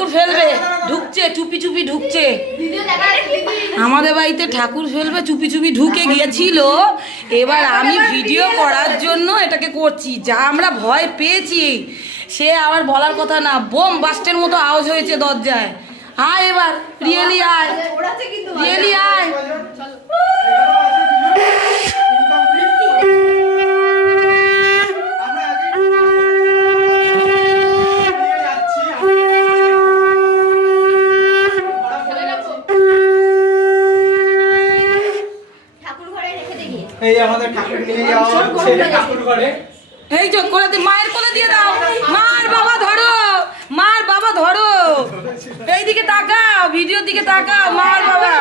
ঠাকুর ফেলবে, ঢুকছে চুপি চুপি ঢুকছে আমাদের বাড়িতে, ঠাকুর ফেলবে চুপি চুপি ঢুকে গিয়েছিল। এবার আমি ভিডিও করার জন্য এটাকে করছি, যা আমরা ভয় পেয়েছি সে আবার বলার কথা না, বোম বাস্টের মতো আওয়াজ হয়েছে দরজায়। আয় এবার রিয়েলি আয়, রিয়েলি আয়। এই আমাদের ঠাকুর নিয়ে যাওয়া হচ্ছে ঠাকুর ঘরে। এই যে করে দিয়ে মায়ের কোলে দিয়ে দাও, মার বাবা ধরো, মার বাবা ধরো, এইদিকে তাকাও, ভিডিওর দিকে তাকাও, মার বাবা।